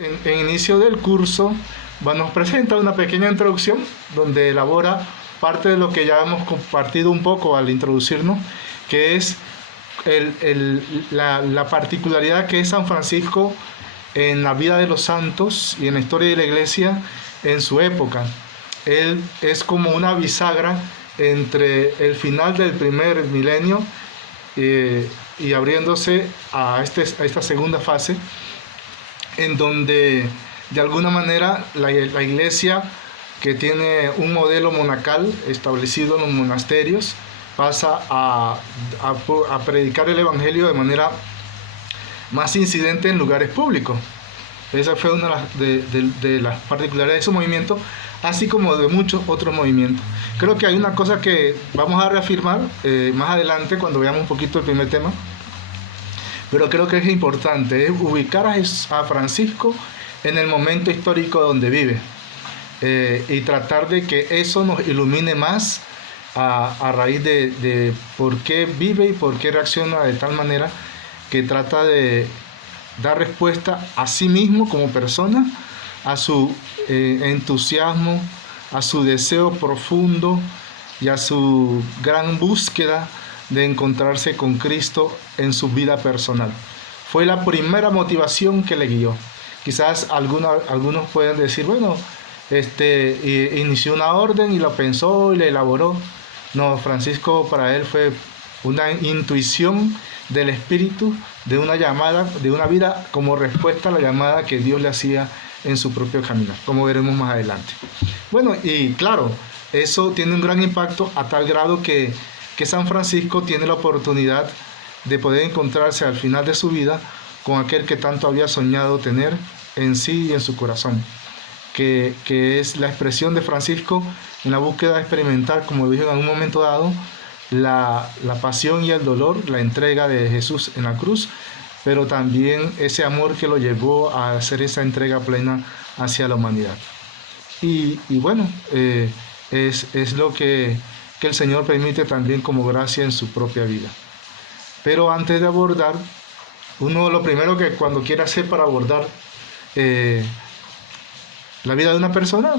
En inicio del curso nos presenta una pequeña introducción donde elabora parte de lo que ya hemos compartido un poco al introducirnos, que es la particularidad que es San Francisco en la vida de los santos y en la historia de la iglesia en su época. Él es como una bisagra entre el final del primer milenio y abriéndose a esta segunda fase, en donde de alguna manera la iglesia, que tiene un modelo monacal establecido en los monasterios, pasa a predicar el evangelio de manera más incidente en lugares públicos. Esa fue una de las particularidades de su movimiento, así como de muchos otros movimientos. Creo que hay una cosa que vamos a reafirmar más adelante cuando veamos un poquito el primer tema, pero creo que es importante, es ubicar a Francisco en el momento histórico donde vive, y tratar de que eso nos ilumine más a raíz de por qué vive y por qué reacciona de tal manera que trata de dar respuesta a sí mismo como persona, a su entusiasmo, a su deseo profundo y a su gran búsqueda de encontrarse con Cristo en su vida personal. Fue la primera motivación que le guió. Quizás algunos puedan decir, bueno, inició una orden y lo pensó y la elaboró. No, Francisco, para él fue una intuición del Espíritu, de una llamada, de una vida como respuesta a la llamada que Dios le hacía en su propio camino, como veremos más adelante. Bueno, y claro, eso tiene un gran impacto a tal grado que San Francisco tiene la oportunidad de poder encontrarse al final de su vida con aquel que tanto había soñado tener en sí y en su corazón, que es la expresión de Francisco en la búsqueda de experimentar, como dije en algún momento dado, la pasión y el dolor, la entrega de Jesús en la cruz, pero también ese amor que lo llevó a hacer esa entrega plena hacia la humanidad. Y bueno, es lo que el Señor permite también como gracia en su propia vida. Pero antes de abordar, uno lo primero que cuando quiere hacer para abordar la vida de una persona,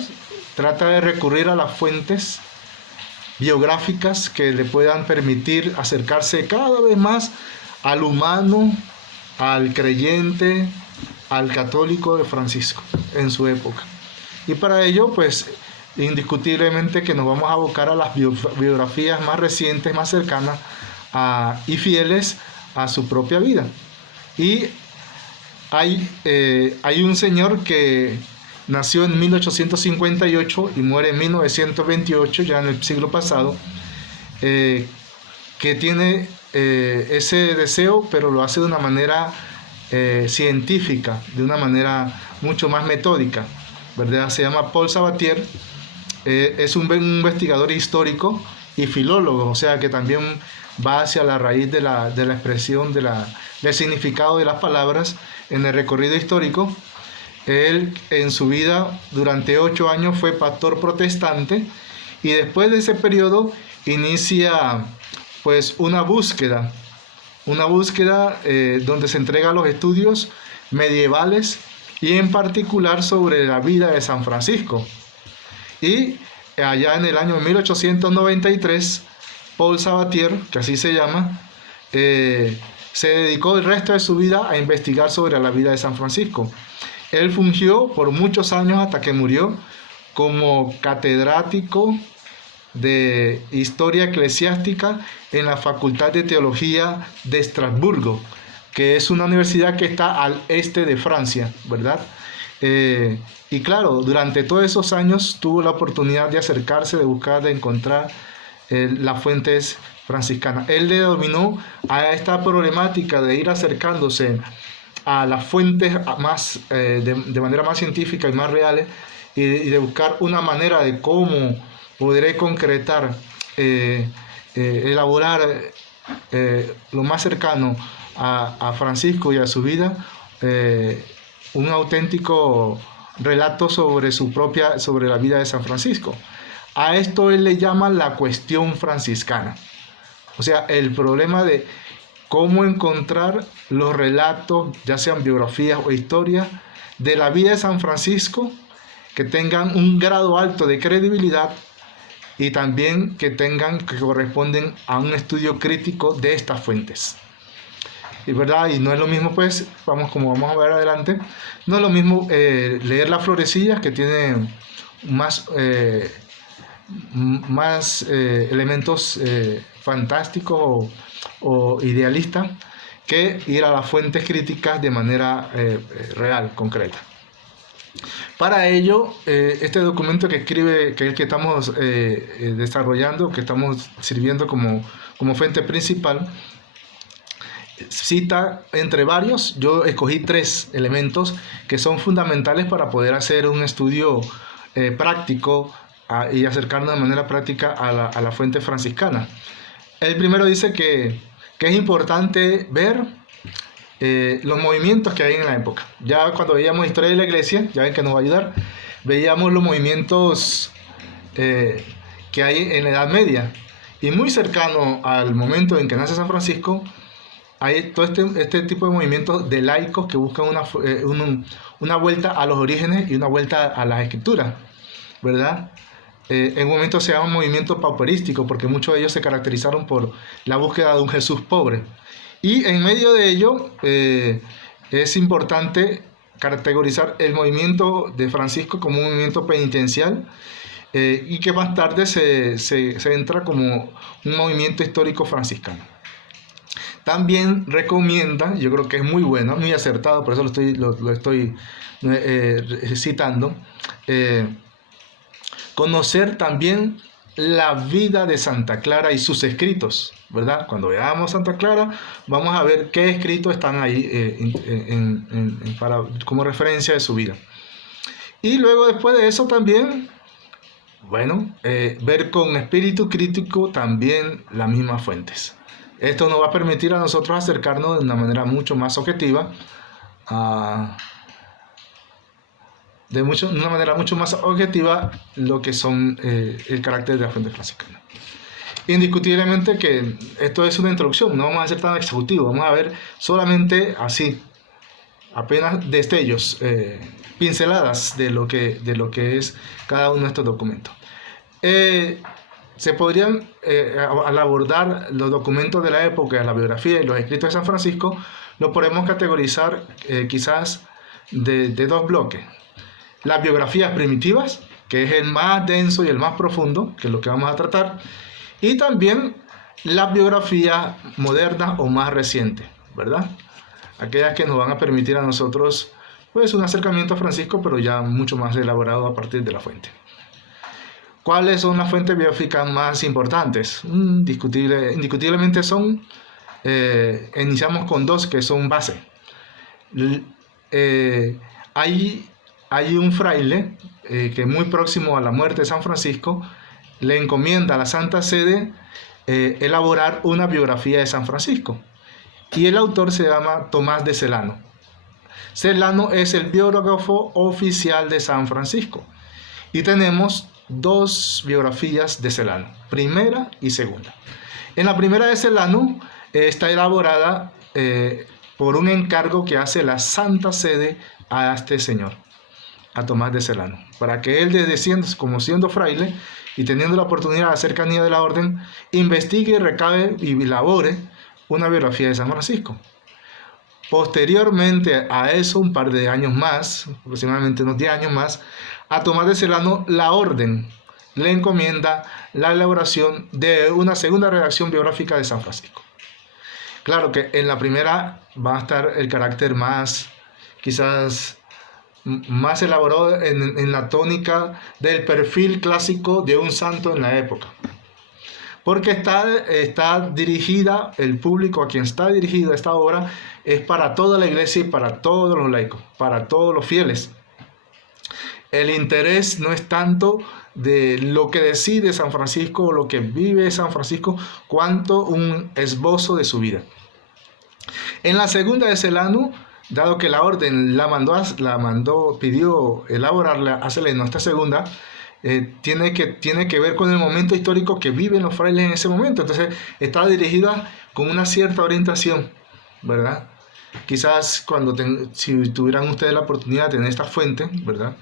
trata de recurrir a las fuentes biográficas que le puedan permitir acercarse cada vez más al humano, al creyente, al católico de Francisco en su época. Y para ello, pues, indiscutiblemente que nos vamos a abocar a las biografías más recientes, más cercanas y fieles a su propia vida. Y hay un señor que nació en 1858 y muere en 1928, ya en el siglo pasado, que tiene ese deseo, pero lo hace de una manera científica, de una manera mucho más metódica, ¿verdad? Se llama Paul Sabatier, es un investigador histórico y filólogo, o sea que también va hacia la raíz de la expresión del significado de las palabras en el recorrido histórico. Él en su vida durante 8 años fue pastor protestante y después de ese periodo inicia pues una búsqueda donde se entrega a los estudios medievales y en particular sobre la vida de San Francisco. Y allá en el año 1893, Paul Sabatier, que así se llama, se dedicó el resto de su vida a investigar sobre la vida de San Francisco. Él fungió por muchos años hasta que murió como catedrático de Historia Eclesiástica en la Facultad de Teología de Estrasburgo, que es una universidad que está al este de Francia, ¿verdad? Y claro, durante todos esos años tuvo la oportunidad de acercarse, de buscar, de encontrar las fuentes franciscanas. Él le dominó a esta problemática de ir acercándose a las fuentes más, de manera más científica y más reales, y de buscar una manera de cómo poder concretar, elaborar lo más cercano a Francisco y a su vida, un auténtico relato sobre la vida de San Francisco. A esto él le llama la cuestión franciscana, o sea, el problema de cómo encontrar los relatos, ya sean biografías o historias, de la vida de San Francisco que tengan un grado alto de credibilidad y también que corresponden a un estudio crítico de estas fuentes. Y verdad, y no es lo mismo, pues, como vamos a ver adelante, no es lo mismo leer las florecillas, que tiene más elementos fantásticos o idealistas, que ir a las fuentes críticas de manera real, concreta. Para ello, este documento que escribe, que es el que estamos desarrollando, que estamos sirviendo como fuente principal, cita entre varios. Yo escogí 3 elementos que son fundamentales para poder hacer un estudio práctico y acercarnos de manera práctica a la fuente franciscana. El primero dice que es importante ver los movimientos que hay en la época. Ya cuando veíamos historia de la iglesia, ya ven que nos va a ayudar, veíamos los movimientos que hay en la Edad Media, y muy cercano al momento en que nace San Francisco hay todo este tipo de movimientos de laicos que buscan una vuelta a los orígenes y una vuelta a las escrituras, ¿verdad? En un momento se llama movimiento pauperístico, porque muchos de ellos se caracterizaron por la búsqueda de un Jesús pobre. Y en medio de ello es importante categorizar el movimiento de Francisco como un movimiento penitencial, y que más tarde se entra como un movimiento histórico franciscano. También recomienda, yo creo que es muy bueno, muy acertado, por eso lo estoy citando, conocer también la vida de Santa Clara y sus escritos, ¿verdad? Cuando veamos Santa Clara, vamos a ver qué escritos están ahí como referencia de su vida. Y luego, después de eso, también, bueno, ver con espíritu crítico también las mismas fuentes. Esto nos va a permitir a nosotros acercarnos de una manera mucho más objetiva, lo que son el carácter de la fuente franciscana. Indiscutiblemente que esto es una introducción, no vamos a ser tan exhaustivo, vamos a ver solamente así, apenas destellos, pinceladas de lo que es cada uno de estos documentos. Se podrían, al abordar los documentos de la época, la biografía y los escritos de San Francisco, lo podemos categorizar quizás de 2 bloques. Las biografías primitivas, que es el más denso y el más profundo, que es lo que vamos a tratar, y también las biografías modernas o más recientes, ¿verdad? Aquellas que nos van a permitir a nosotros, pues, un acercamiento a Francisco, pero ya mucho más elaborado a partir de la fuente. ¿Cuáles son las fuentes biográficas más importantes? Indiscutiblemente son, iniciamos con 2 que son base. Hay un fraile que muy próximo a la muerte de San Francisco le encomienda a la Santa Sede elaborar una biografía de San Francisco, y el autor se llama Tomás de Celano. Celano es el biógrafo oficial de San Francisco, y tenemos 2 biografías de Celano, primera y segunda. En la primera de Celano está elaborada por un encargo que hace la Santa Sede a este señor, a Tomás de Celano, para que él, desde siendo fraile y teniendo la oportunidad de cercanía de la orden, investigue, recabe y elabore una biografía de San Francisco. Posteriormente a eso, un par de años más, aproximadamente unos 10 años más, a Tomás de Celano la orden le encomienda la elaboración de una segunda redacción biográfica de San Francisco. Claro que en la primera va a estar el carácter más, quizás más elaborado en la tónica del perfil clásico de un santo en la época, porque está dirigida, el público a quien está dirigida esta obra es para toda la iglesia y para todos los laicos, para todos los fieles. El interés no es tanto de lo que decide San Francisco o lo que vive San Francisco, cuanto un esbozo de su vida. En la segunda de Celano, dado que la orden pidió elaborarla a Celano, esta segunda tiene que ver con el momento histórico que viven los frailes en ese momento. Entonces está dirigida con una cierta orientación, ¿verdad? Quizás si tuvieran ustedes la oportunidad de tener esta fuente, ¿verdad?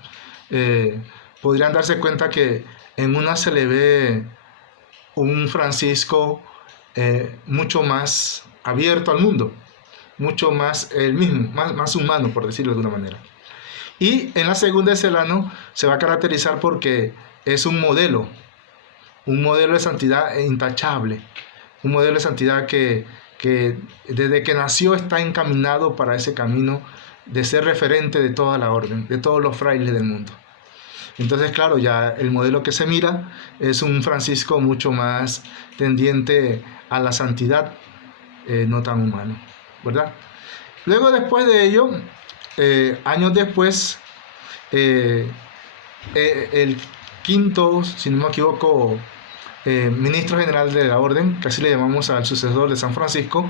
Podrían darse cuenta que en una se le ve un Francisco mucho más abierto al mundo, mucho más el mismo, más humano, por decirlo de alguna manera. Y en la segunda de Celano se va a caracterizar porque es un modelo de santidad intachable, un modelo de santidad que desde que nació está encaminado para ese camino de ser referente de toda la orden, de todos los frailes del mundo. Entonces, claro, ya el modelo que se mira es un Francisco mucho más tendiente a la santidad, no tan humano, ¿verdad? Luego, después de ello, años después, el quinto, si no me equivoco, ministro general de la orden, que así le llamamos al sucesor de San Francisco,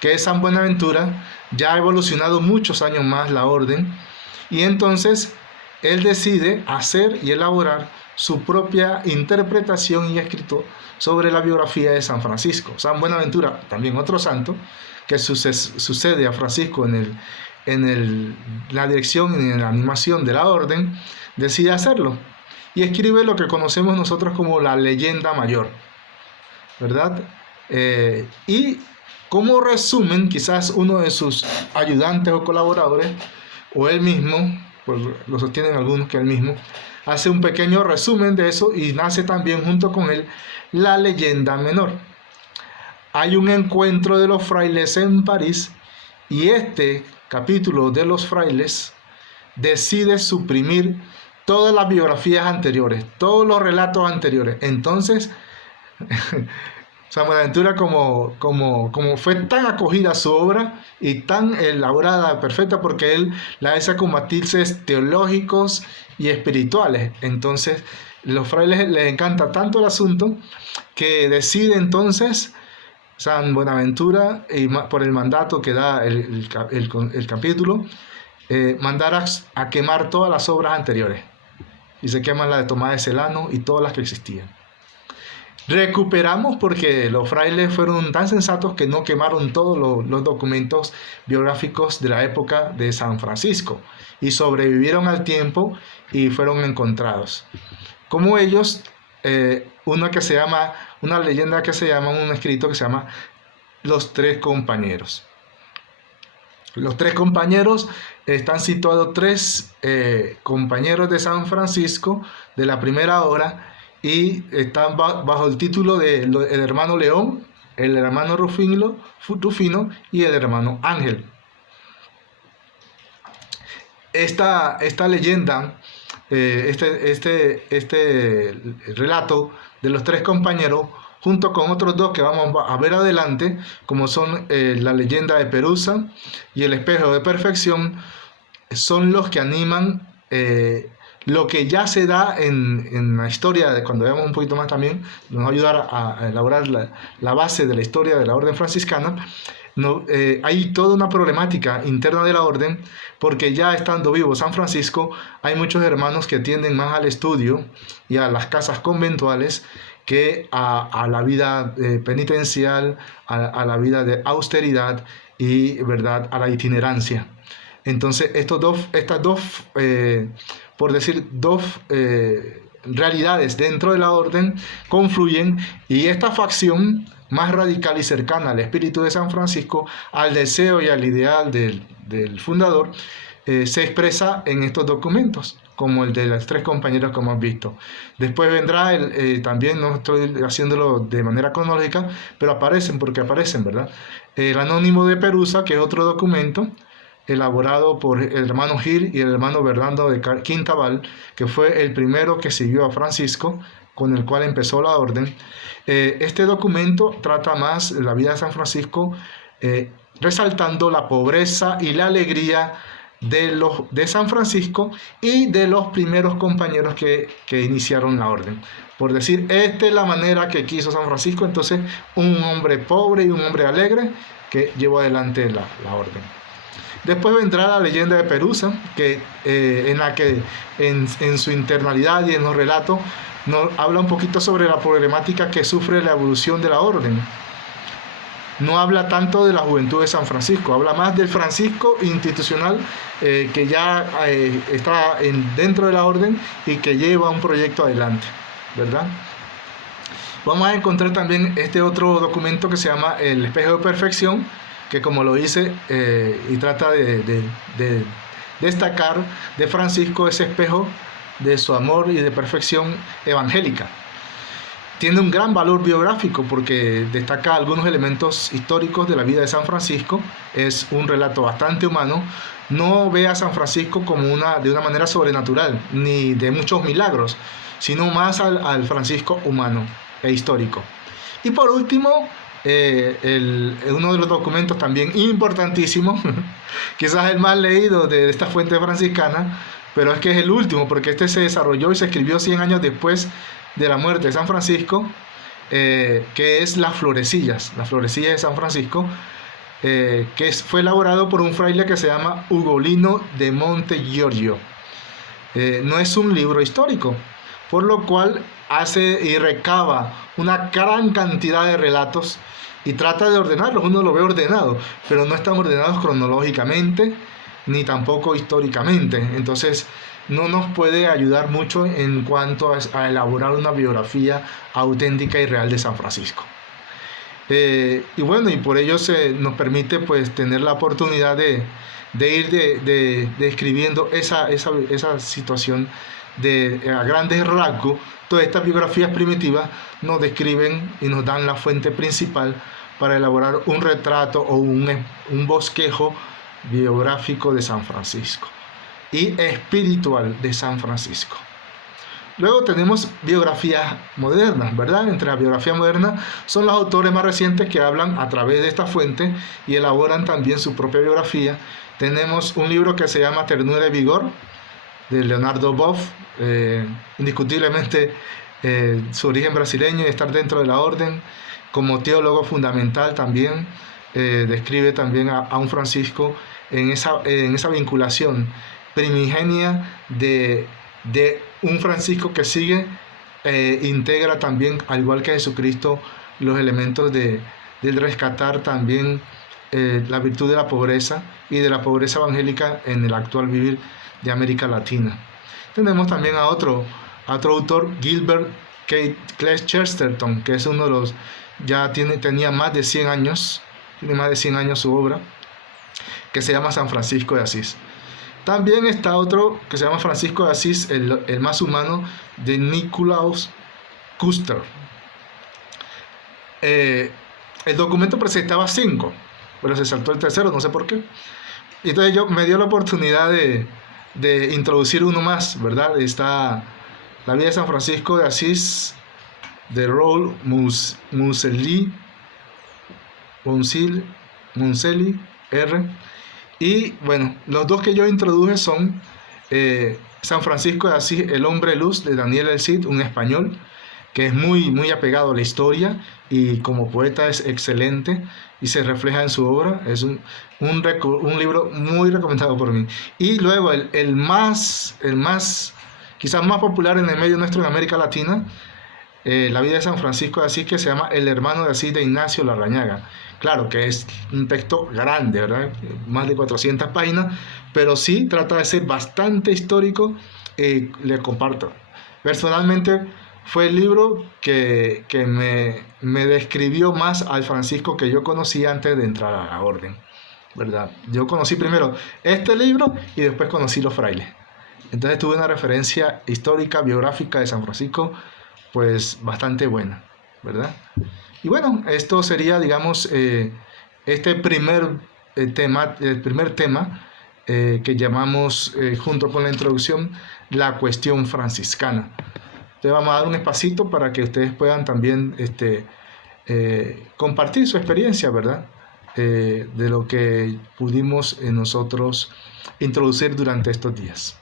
que es San Buenaventura, ya ha evolucionado muchos años más la orden, y entonces él decide hacer y elaborar su propia interpretación y escrito sobre la biografía de San Francisco. San Buenaventura, también otro santo, que sucede a Francisco en la dirección y en la animación de la orden, decide hacerlo y escribe lo que conocemos nosotros como la leyenda mayor, ¿verdad? Y como resumen, quizás uno de sus ayudantes o colaboradores, o él mismo, pues lo sostienen algunos que él mismo, hace un pequeño resumen de eso y nace también junto con él la leyenda menor. Hay un encuentro de los frailes en París y este capítulo de los frailes decide suprimir todas las biografías anteriores, todos los relatos anteriores. Entonces, San Buenaventura, como fue tan acogida su obra y tan elaborada, perfecta, porque él la hace con matices teológicos y espirituales. Entonces, los frailes les encanta tanto el asunto que decide entonces San Buenaventura, y por el mandato que da el capítulo, mandar a quemar todas las obras anteriores. Y se queman la de Tomás de Celano y todas las que existían. Recuperamos porque los frailes fueron tan sensatos que no quemaron todos los documentos biográficos de la época de San Francisco y sobrevivieron al tiempo y fueron encontrados. Como ellos, una leyenda que se llama, un escrito que se llama Los Tres Compañeros. Los Tres Compañeros están situados tres compañeros de San Francisco de la primera hora y están bajo el título de el hermano León, el hermano Rufino y el hermano Ángel. Esta leyenda, este relato de los tres compañeros, junto con otros dos que vamos a ver adelante, como son la leyenda de Perusa y el espejo de perfección, son los que animan lo que ya se da en la historia, cuando veamos un poquito más también, nos va a ayudar a elaborar la base de la historia de la orden franciscana. Hay toda una problemática interna de la orden, porque ya estando vivo San Francisco, hay muchos hermanos que tienden más al estudio y a las casas conventuales que a la vida penitencial, a la vida de austeridad y, ¿verdad?, a la itinerancia. Entonces, estas dos, por decir, dos realidades dentro de la orden confluyen, y esta facción más radical y cercana al espíritu de San Francisco, al deseo y al ideal del fundador, se expresa en estos documentos, como el de los tres compañeros que hemos visto. Después vendrá, también no estoy haciéndolo de manera cronológica, pero aparecen, ¿verdad? El Anónimo de Perusa, que es otro documento elaborado por el hermano Gil y el hermano Bernardo de Quintabal, que fue el primero que siguió a Francisco, con el cual empezó la orden. Este documento trata más la vida de San Francisco, resaltando la pobreza y la alegría de San Francisco y de los primeros compañeros que iniciaron la orden. Por decir, esta es la manera que quiso San Francisco, entonces un hombre pobre y un hombre alegre que llevó adelante la orden. Después vendrá la leyenda de Perusa, en la que en su internalidad y en los relatos nos habla un poquito sobre la problemática que sufre la evolución de la orden. no habla tanto de la juventud de San Francisco, habla más del Francisco institucional que ya está dentro de la orden y que lleva un proyecto adelante, ¿verdad? Vamos a encontrar también este otro documento que se llama El Espejo de Perfección, que como lo dice y trata de destacar de Francisco ese espejo de su amor y de perfección evangélica. Tiene un gran valor biográfico porque destaca algunos elementos históricos de la vida de San Francisco. Es un relato bastante humano. No ve a San Francisco como de una manera sobrenatural, ni de muchos milagros, sino más al Francisco humano e histórico. Y por último, uno de los documentos también importantísimos, quizás el más leído de esta fuente franciscana, pero es que es el último, porque este se desarrolló y se escribió 100 años después de la muerte de San Francisco, que es Las Florecillas de San Francisco, fue elaborado por un fraile que se llama Ugolino de Monte Giorgio. No es un libro histórico, por lo cual hace y recaba una gran cantidad de relatos y trata de ordenarlos. Uno lo ve ordenado, pero no están ordenados cronológicamente ni tampoco históricamente. Entonces no nos puede ayudar mucho en cuanto a elaborar una biografía auténtica y real de San Francisco. Y bueno, y por ello nos permite pues tener la oportunidad de ir describiendo esa situación a grandes rasgos. Todas estas biografías primitivas nos describen y nos dan la fuente principal para elaborar un retrato o un bosquejo biográfico de San Francisco y espiritual de San Francisco. Luego tenemos biografías modernas, ¿verdad? Entre las biografías modernas son los autores más recientes que hablan a través de esta fuente y elaboran también su propia biografía. Tenemos un libro que se llama Ternura y Vigor, de Leonardo Boff, indiscutiblemente su origen brasileño y estar dentro de la orden. Como teólogo fundamental también describe también a un Francisco en esa vinculación primigenia de un Francisco que sigue, integra también, al igual que Jesucristo, los elementos del rescatar también la virtud de la pobreza y de la pobreza evangélica en el actual vivir de América Latina. Tenemos también a otro autor, Gilbert Keith Chesterton, que es uno de los, tenía más de 100 años, tiene más de 100 años su obra, que se llama San Francisco de Asís. También está otro que se llama Francisco de Asís, el más humano, de Nicolaus Custer. El documento presentaba 5, pero se saltó el tercero, no sé por qué. Y entonces me dio la oportunidad de introducir uno más, ¿verdad? Está La vida de San Francisco de Asís, de Raoul Munzeli R. Y bueno, los dos que yo introduje son San Francisco de Asís, El hombre luz, de Daniel El Cid, un español que es muy, muy apegado a la historia y como poeta es excelente y se refleja en su obra. Es un libro muy recomendado por mí. Y luego el más quizás más popular en el medio nuestro en América Latina, La vida de San Francisco de Asís, que se llama El hermano de Asís, de Ignacio Larrañaga. Claro que es un texto grande, ¿verdad? Más de 400 páginas, pero sí trata de ser bastante histórico. Le comparto. Personalmente fue el libro que me describió más al Francisco que yo conocí antes de entrar a la orden, ¿verdad? Yo conocí primero este libro y después conocí los frailes. Entonces tuve una referencia histórica, biográfica de San Francisco, pues bastante buena, ¿verdad? Y bueno, esto sería, digamos, este primer tema, el primer tema que llamamos, junto con la introducción, la cuestión franciscana. Entonces vamos a dar un espacito para que ustedes puedan también compartir su experiencia, ¿verdad? De lo que pudimos nosotros introducir durante estos días.